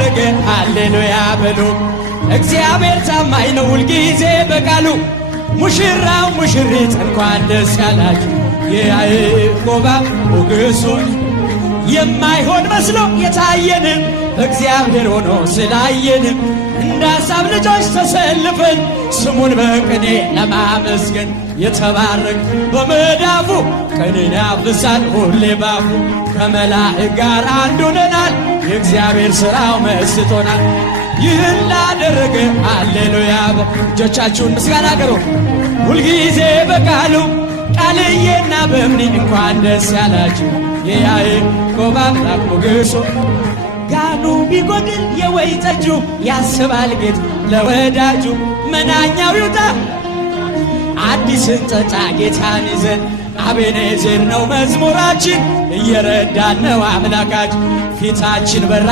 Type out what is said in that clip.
አደረገ ሃሌሉያ በሉ። እግዚአብሔር ታማኝ ነው ሁልጊዜ በቃሉ። ሙሽራው ሙሽሪት እንኳን ደስ ያላችሁ የያዕቆብ ሞገሱን የማይሆን መስሎ የታየንም እግዚአብሔር ሆኖ ስላየንም እንደ ሐሳብ ልጆች ተሰልፈን ስሙን በቅኔ ለማመስገን የተባረክ በመዳፉ ቀንን ያፍሳል ሁሌ ባፉ ከመላእክት ጋር አንድ ሆነናል የእግዚአብሔር ሥራው መስጦናል። ይህን ላደረገ ሃሌሉያ እጆቻችሁን ምስጋና አቅርቡ። ሁልጊዜ በቃሉ ቃልዬና በእምኒ እንኳን ደስ ያላችሁ የያዕቆብ አምላክ ሞገሱ ጋኑ ቢጎድል የወይን ጠጁ ያስባል ጌታ ለወዳጁ መናኛው ይውጣ አዲስን ጠጣ ጌታን ይዘን አቤኔዘር ነው መዝሙራችን እየረዳን ነው አምላካችን ፊታችን በራ